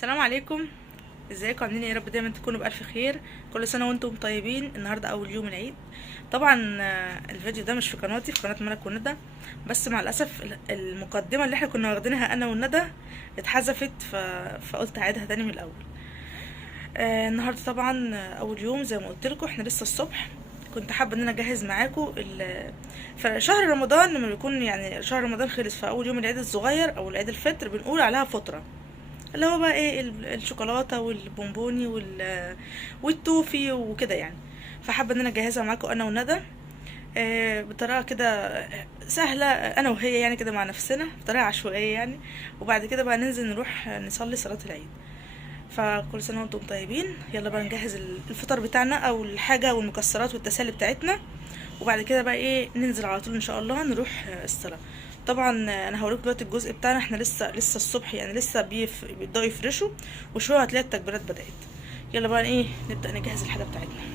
السلام عليكم. ازيكم؟ عاملين ايه؟ يا رب دايما تكونوا بالف خير. كل سنه وانتم طيبين. النهارده اول يوم العيد. طبعا الفيديو ده مش في قناتي، في قناه ملك وندى، بس مع الاسف المقدمه اللي احنا كنا واخدينها انا والندى اتحذفت، فقلت اعيدها تاني من الاول. النهارده طبعا اول يوم زي ما قلت لكم، احنا لسه الصبح. كنت حابه ان انا اجهز معاكم فشهر رمضان لما بيكون يعني شهر رمضان خلص، فاول يوم العيد الصغير او العيد الفطر بنقول عليها فطره، اللي هو بقى ايه الشوكولاته والبونبوني والتوفي وكده يعني. فحابه ان انا اجهزها معاكم انا وندى بطريقه كده سهله، انا وهي يعني كده مع نفسنا بطريقه عشوائيه يعني. وبعد كده بقى ننزل نروح نصلي صلاه العيد. فكل سنه وانتم طيبين. يلا بقى نجهز الفطار بتاعنا او الحاجه والمكسرات والتسالي بتاعتنا، وبعد كده بقى ايه ننزل على طول ان شاء الله نروح الصلاه. طبعا انا هوريكم دلوقتي الجزء بتاعنا، احنا لسه الصبح يعني، لسه بيبداوا يفرشوا، وشويه هتلاقي التكبيرات بدات. يلا بقى ايه نبدا نجهز الحاجه بتاعتنا.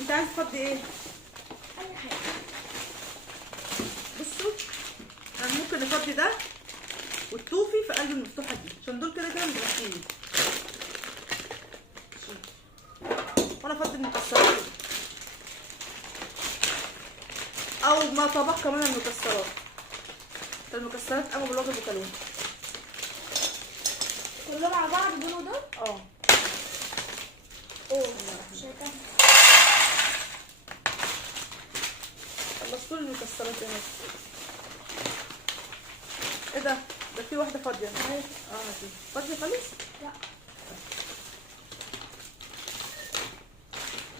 انت عايز تفضي ايه؟ اي حاجه. بصوا، انا ممكن نفضي ده والتوفي في قلب المفتوحه دي، عشان دول كده كده متغطيين، وانا افضي المكسرات او ما تبقى من المكسرات. المكسرات قاموا بالواجب وكلوهم كلهم على بعض دول ودول. اه. اوه شايفه. خلصت كل المكسرات اهي. ايه ده؟ ده في واحده فاضيه اهي. دي فاضيه خالص. لا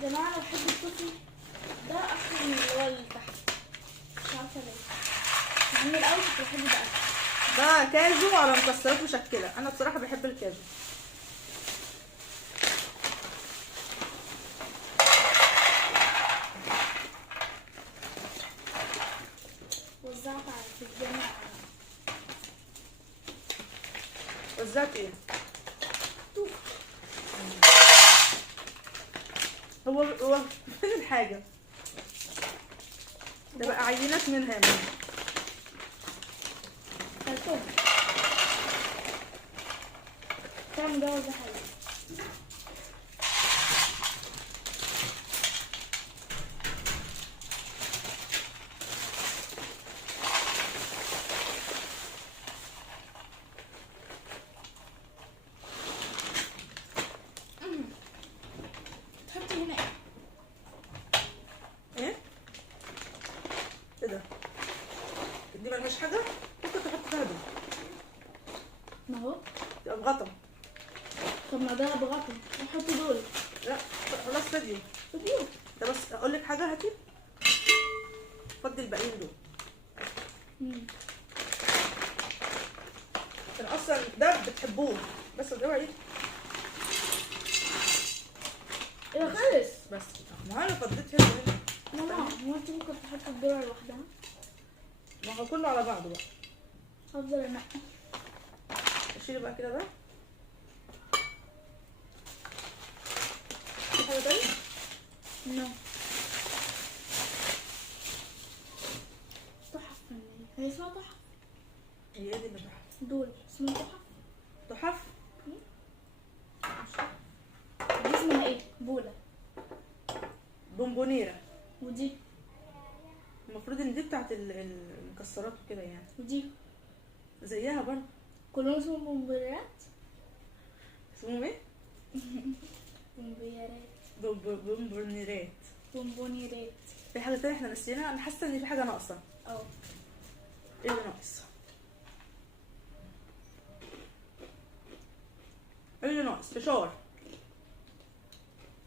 يا جماعه انا بحب الكوفي ده اكتر من اللي هو اللي تحت، مش عارفه ليه. مع ان الاول كنت بحب ده اكتر. ده كاجو على مكسرات مشكله، انا بصراحه بحب الكاجو. وزعت على في الجامعه. وزعت ايه؟ توف. هو فين الحاجه؟ ده بقى عينات منها يا ماما. كرتون كام جوه ده حلو. تحطي هنا ايه؟ ايه؟ ايه ده؟ دي ملهاش حاجه؟ ممكن تحط فيها دول، ما هو. تبقى بغطا. طب ما ده بغطا نحط دول. لا خلاص فاضيه. فيديو. ده بس اقول لك حاجه، هاتي فضي الباقيين دول. كان اصلا ده بتحبوه، بس اوعي ايه. ايه خلص. بس ما انا فضيت هنا وهنا. ماما هو انت ممكن تحطي الدور لوحدها؟ ما هو كله على بعضه بقى. هفضل انقي. اشيلي بقى كده ده. في حاجه تانية؟ نو. تحف فنية، هي اسمها تحف. هي دي اللي تحت. دول اسمها تحف. تحف. دي اسمها ايه؟ بولة. بونبونيره. ودي المفروض ان دي بتاعت المكسرات وكده يعني، ودي زيها برضه. كلهم اسمهم بومبيرات. اسمهم ايه؟ بومبيرات. بونبونيرات. بومبونيرات. في حاجه تانية احنا نسيناها، انا حاسه ان في حاجه ناقصه. اه. ايه اللي ناقص؟ ايه اللي ناقص؟ فشار.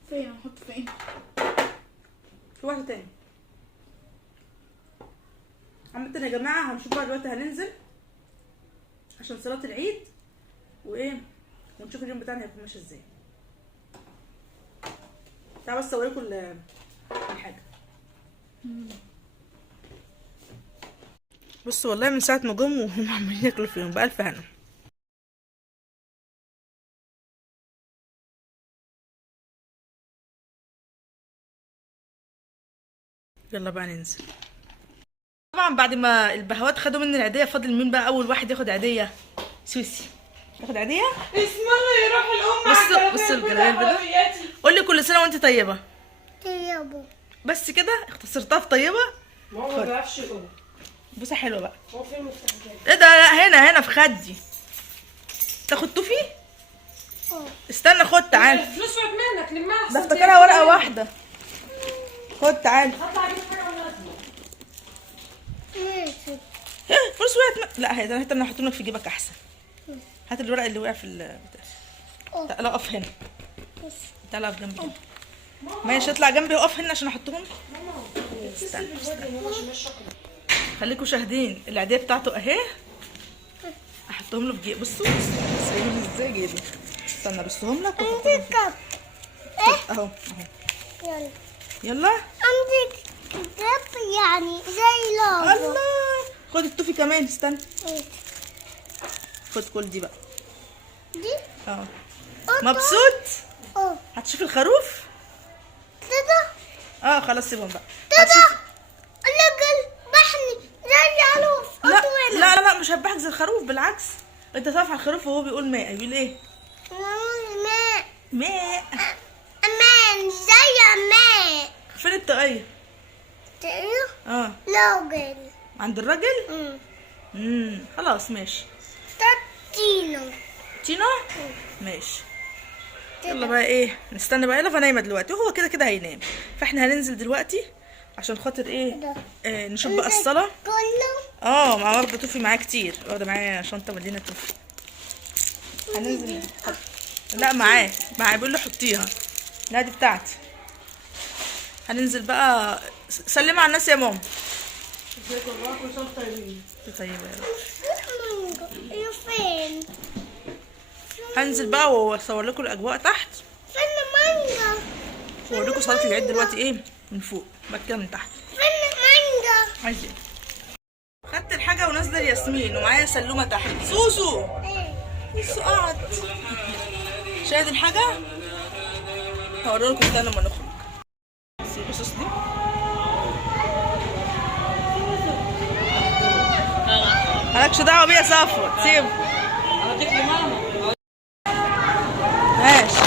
فين نحط فين؟ في واحده تاني. عامة يا جماعة هنشوف بقى دلوقتي، هننزل عشان صلاة العيد وايه، ونشوف اليوم بتاعنا هيكون ماشي ازاي. تعالوا بس اوريكم الحاجه. بصوا والله من ساعه ما جم وهم عمالين ياكلوا فيهم بألف هنا. يلا بقى ننزل. طبعا بعد ما البهوات خدوا مني العيديه، فاضل مين بقى اول واحد ياخد عيديه؟ سوسي تاخد عيديه. اسم الله يروح الام. بصوا الجلابيه ده. قول لي كل سنه وانت طيبه. طيبه. بس كده اختصرتها في طيبه. ما بيعرفش يقول. بوسه حلوه بقى. هو فين مستعجل؟ ايه ده؟ لا هنا في خدي. تاخد توفي؟ استنى خد تعال. الفلوس وقعت منك لمها. ده افتكرها ورقه واحده. خد تعال. هطلع اجيب حاجه مناسبه. ماشي. فلوس وقعت لا هي انا هحطهم لك في جيبك احسن. هات الورق اللي وقع في البتاع. تعال اقف هنا. تعال اقف جنبي هنا. ماشي اطلع جنبي وقف هنا عشان احطهم. استنى خليكوا شاهدين. العيديه بتاعته اهي. احطهم له في جيب. بصوا ازاي جيبي. استنى ارصهم لك واحطهم اهو. يلا. يلا عندك كتاب يعني زي لعبة. الله. خد التوفي كمان. استنى خد كل دي بقى. دي؟ مبسوط؟ اه. هتشوف الخروف؟ ده خلاص سيبهم بقى. الراجل بحني زي الخروف. لا مش هبحك زي الخروف، بالعكس انت تقف على الخروف وهو بيقول ماء. يقول ايه؟ ماء. امان زي ماء. فين الطاقية؟ طاقية؟ راجل. عند الراجل؟ خلاص ماشي. تينو؟ ماشي. يلا بقى ايه، نستنى بقى. يلا نايمه دلوقتي وهو كده كده هينام، فاحنا هننزل دلوقتي عشان خاطر ايه، نشوف بقى الصلاه كله. مع واخده توفي معايا كتير، واخده معايا شنطه مليانه توفي. هننزل لا معاه بيقول له حطيها. لا دي بتاعتي. هننزل بقى. سلمي على الناس يا ماما. ازيكم يا جماعه؟ كل سنه وانتم طيبين. طيبه يا رب. فين؟ هنزل بقى واصور لكم الاجواء تحت. فين المانجا؟ واوريكم صلاه العيد دلوقتي ايه من فوق، بعد كده من تحت. فين المانجا؟ عايز ايه؟ خدت الحاجه ونازله ياسمين ومعايا سلومه تحت. سوسو سوسو قعد. شاهد الحاجه هوريها لكم تاني لما نخرج. سيبوا سوسو دي. مالكش دعوه بيا صفوت. سيبه. هوديك لماما. ماشي.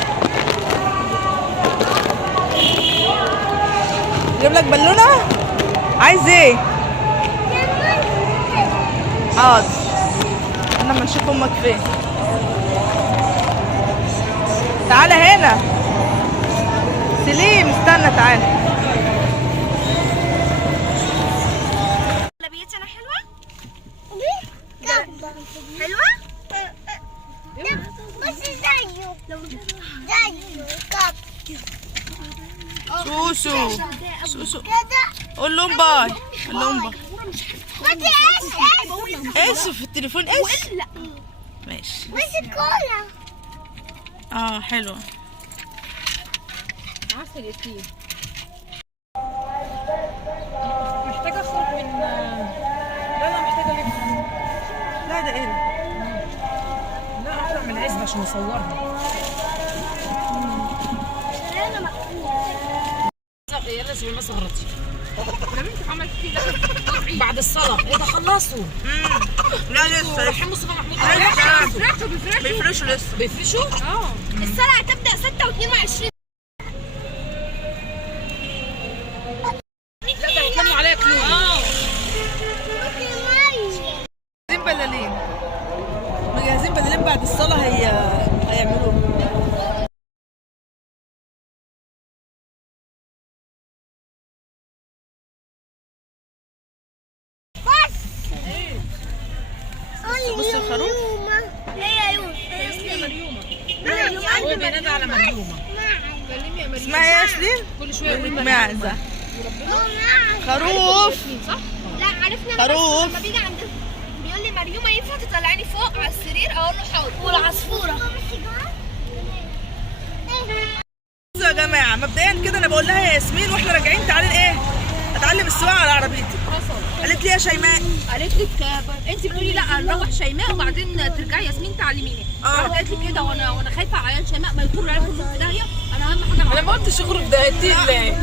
اجيب لك بالونه؟ عايز ايه؟ حاضر. لما نشوف امك فين. تعالى هنا سليم. استنى تعالى. لبيتي انا حلوه؟ حلوه؟ بس زيه كاب. سوسو قول لهم باي. قول لهم باي. ايش في التليفون؟ ايش؟ ماشي. بس الكولا. حلوه. عسل يا سيدي. محتاجه اخرج من لا انا محتاجه لبس. لا ده ايه ده؟ لا اطلع من العزبه عشان اصورها. انا مقفول. يلا سيبي ما صغرتي. لما انت عملت كده بعد الصلاه ايه ده خلصوا؟ لا لسه. رايحين مصطفى محمود بيفرشوا لسه. بيفرشوا؟ الصلاة هتبدأ 6:22. لا ده هيتلموا عليا كلوب. مجهزين بلالين. مجهزين بلالين بعد الصلاة هيعملوها. بص الخروف. هي يوم. هو بينادي على مريومه. كلمي يا مريومه. اسمها ايه يا ياسلين؟ كل شويه يقول لي معزة. خروف. صح؟ لا عرفنا. خروف. لما بيجي عند بيقول لي مريومه ينفع تطلعيني فوق على السرير؟ اقول له حاضر. والعصفوره. بصوا يا جماعة، مبدئيا كده بقول لها يا ياسمين واحنا راجعين تعالي ايه اتعلم السواقه على عربيتي. قالت لي يا شيماء، قالت لك انت بتقولي لا نروح شيماء وبعدين ترجعي ياسمين تعلميني. قالت لي كده وانا خايفه على عيال شيماء ما يدخلوا عليكم في داهيه. انا اهم حاجه انا ما قلتش اخرج في داهيتين ليه؟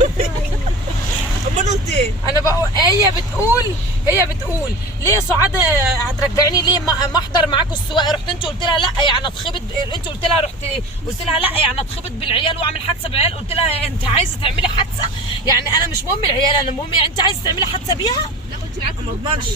امال قلت ايه؟ انا بقول هي بتقول ليه سعاد هترجعني ليه ما احضر معاكم السواقه؟ رحت انت قلت لها لا يعني اتخبط، انت قلت لها قلت لها لا يعني اتخبط بالعيال واعمل حادثه بالعيال. قلت لها انت عايزه تعملي حادثه؟ يعني انا مش مهم العيال، انا المهم يعني انت عايزه تعملي حادثه بيها؟ لا قلت معاكم ما اضمنش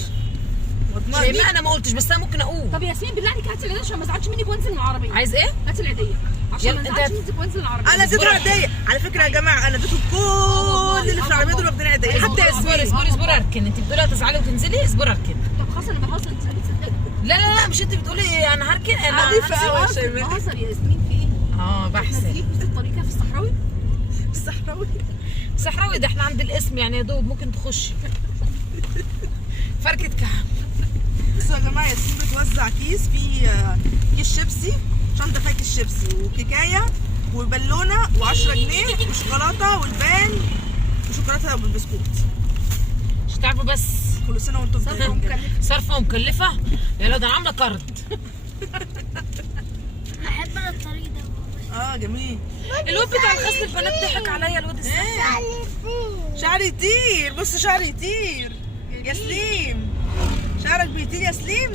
شيماء انا ما قلتش بس انا ممكن اقول. طب ياسمين بالله عليك هاتي العيديه عشان ما ازعلش منك وانزل من العربيه. عايز ايه؟ هاتي العيديه عشان ما ازعلش منك وانزل من العربيه. انا اديته عيديه على فكره يا جماعه، انا اديته كل اللي في العربيه دول واخدين عيديه حتى ياسمين. اصبري اركن، انت بتقولي هتزعلي وتنزلي، اصبري اركن. طب خلاص انا بهزر انت بتصدقي. لا مش انت بتقولي انا هركن انا عاطفه قوي يا شيماء. بهزر يا ياسمين في ايه؟ بحسب نازلين في الطريق في الصحراوي. الصحراوي ده احنا عند الاسم يعني يا دوب ممكن تخشي فركة كعب. بصوا يا جماعه ياسمين بتوزع كيس فيه كيس شيبسي، شنطه فيها كيس شيبسي وكيكايه وبالونه و10 جنيه وشوكولاته والبان وشوكولاته بالبسكوت. مش تعرفوا بس كل سنه وانتم بخير. صرفه ومكلفه يا لو ده انا عامله كارد. احب انا الطريق ده. جميل. الواد بتاع غسل البنات ضحك عليا الواد السهل. شعري يطير، بص شعري يطير يا سليم، شعرك بيطير يا سليم.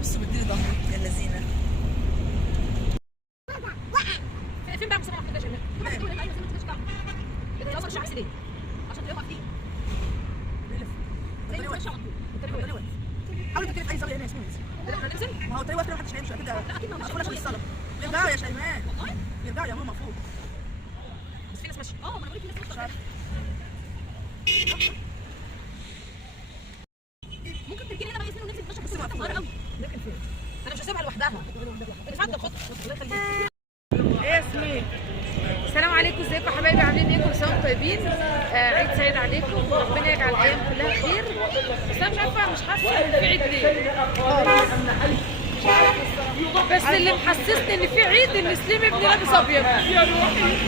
بص بتطير ظهرك يا لذينه. فين بقى مسامع كده يا شباب؟ كده يوصل شعر سيدي عشان تقف فيه. حاولي تتكلم في اي زاويه هنا يا ياسمين. احنا ننزل؟ ما هو الطريق واقف محدش هيمشي كده. هدخل عشان الصلاه. يرجعوا يا شيماء، يرجعوا يا ماما المفروض. بس في ناس ماشيه. ما انا بقول لك في ناس ماشيه. ممكن تركني هنا بقى ياسمين وننزل نتمشى بس وقت صغير قوي. نركن فين؟ انا مش هسيبها لوحدها. مش هقدر اخدها. الله يخليك. ايه يا ياسمين؟ السلام عليكم، ازيكم يا حبايبي؟ عاملين ايه؟ كل سنه وانتم طيبين. عيد سعيد عليكم وربنا يجعل الايام كلها خير. بس انا مش عارفه، مش حاسه ان في عيد ليه. بس اللي محسسني ان في عيد ان سليم ابني لابس ابيض. يا روحي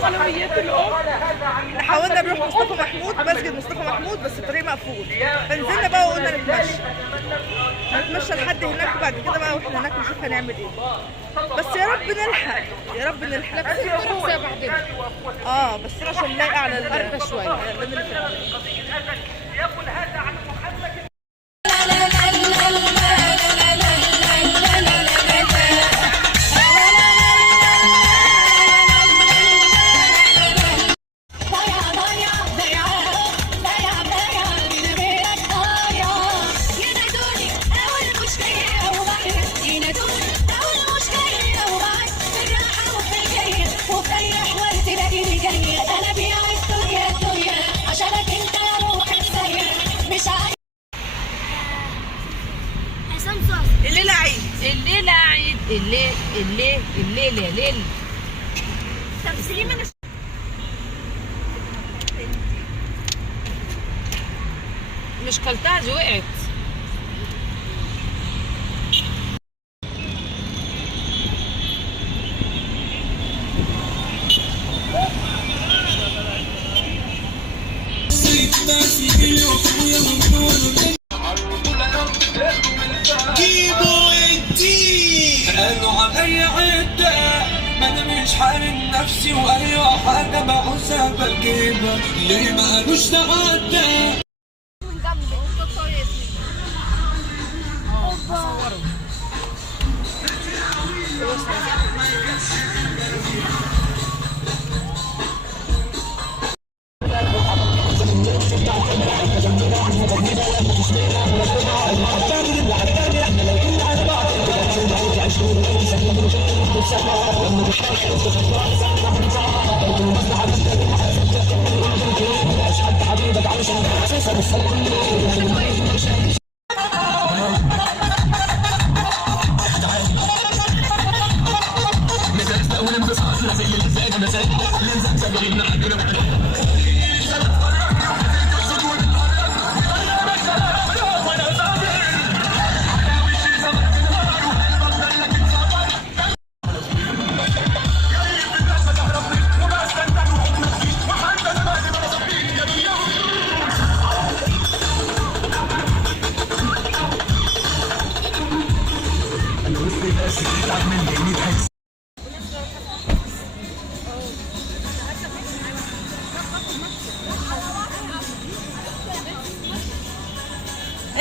صلويات الام. احنا حاولنا نروح مصطفى محمود، مسجد مصطفى محمود، بس الطريق مقفول. فنزلنا بقى وقلنا نتمشى لحد هناك، وبعد كده بقى واحنا هناك نشوف هنعمل ايه. بس يا رب نلحق، يا رب نلحق. لابسين فرح زي بعضنا. بس عشان لايقه على القربة شويه. الليله عيد، الليله عيد، الليله ليل. تمثيلي من مش كلتاج وقعت. قالوا علي عدة ما انا مش حارم نفسي واي حاجه بعوزها بجيبها ليه مالوش تعدى.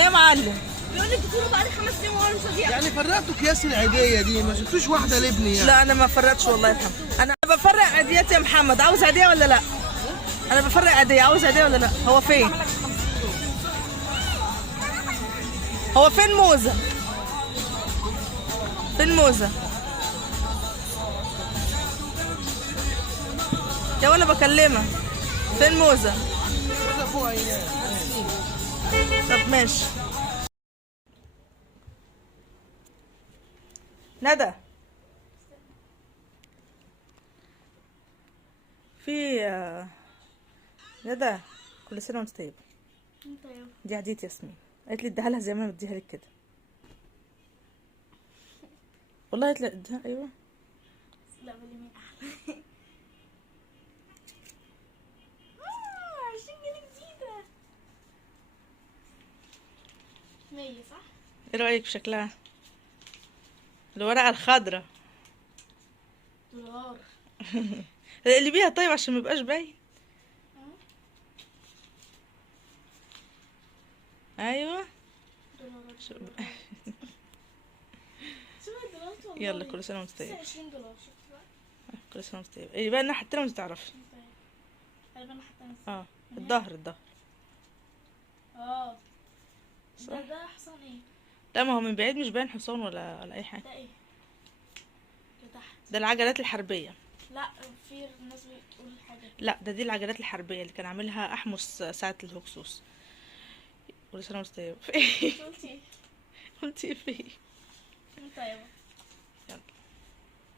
ايه يا معلم؟ بيقول لي اديتوله بقالي 5 سنين وهو مش راضي ياخد. يعني فرقتوا اكياس العيديه دي، ما شفتوش واحده لابني يعني. لا انا ما فرقتش والله يرحمه. انا بفرق عيديات يا محمد. عاوز عيديه ولا لا؟ انا بفرق عيديه. عاوز عيديه ولا لا؟ هو فين؟ هو فين موزه؟ فين موزه؟ يا وانا بكلمها فين موزه؟ طب ماشي. ندى في ندى كل سنه وانت طيبه. انت يا دي هديه ياسمين، قالت لي اديها لها زي ما انا بديها لك كده. والله قالت لي اديها. ايوه لا باليمين احلى. 20 جنيه جديدة. 100 صح؟ ايه رايك في شكلها؟ الورقه الخضراء دولار. اللي بيها طيب عشان ميبقاش باين. ايوه دولار. شوف الدولار والله. يلا كل سنه وانت طيبه. 20 دولار شفت بقى؟ كل سنه وانت طيبه. ايه بقى انا حتى لو مش تعرفي. تقريبا انا حتى اه الظهر اه صح. ده حصان ايه؟ لا ما هو من بعيد مش باين حصان ولا اي حاجه. ده ايه؟ ده تحت. ده العجلات الحربيه. لا في الناس بتقول حاجة. لا دي العجلات الحربيه اللي كان عاملها احمس ساعه الهكسوس. كل سنه وانت طيبه. قلتي ايه؟ قلت ايه في إيه؟ انت يابا.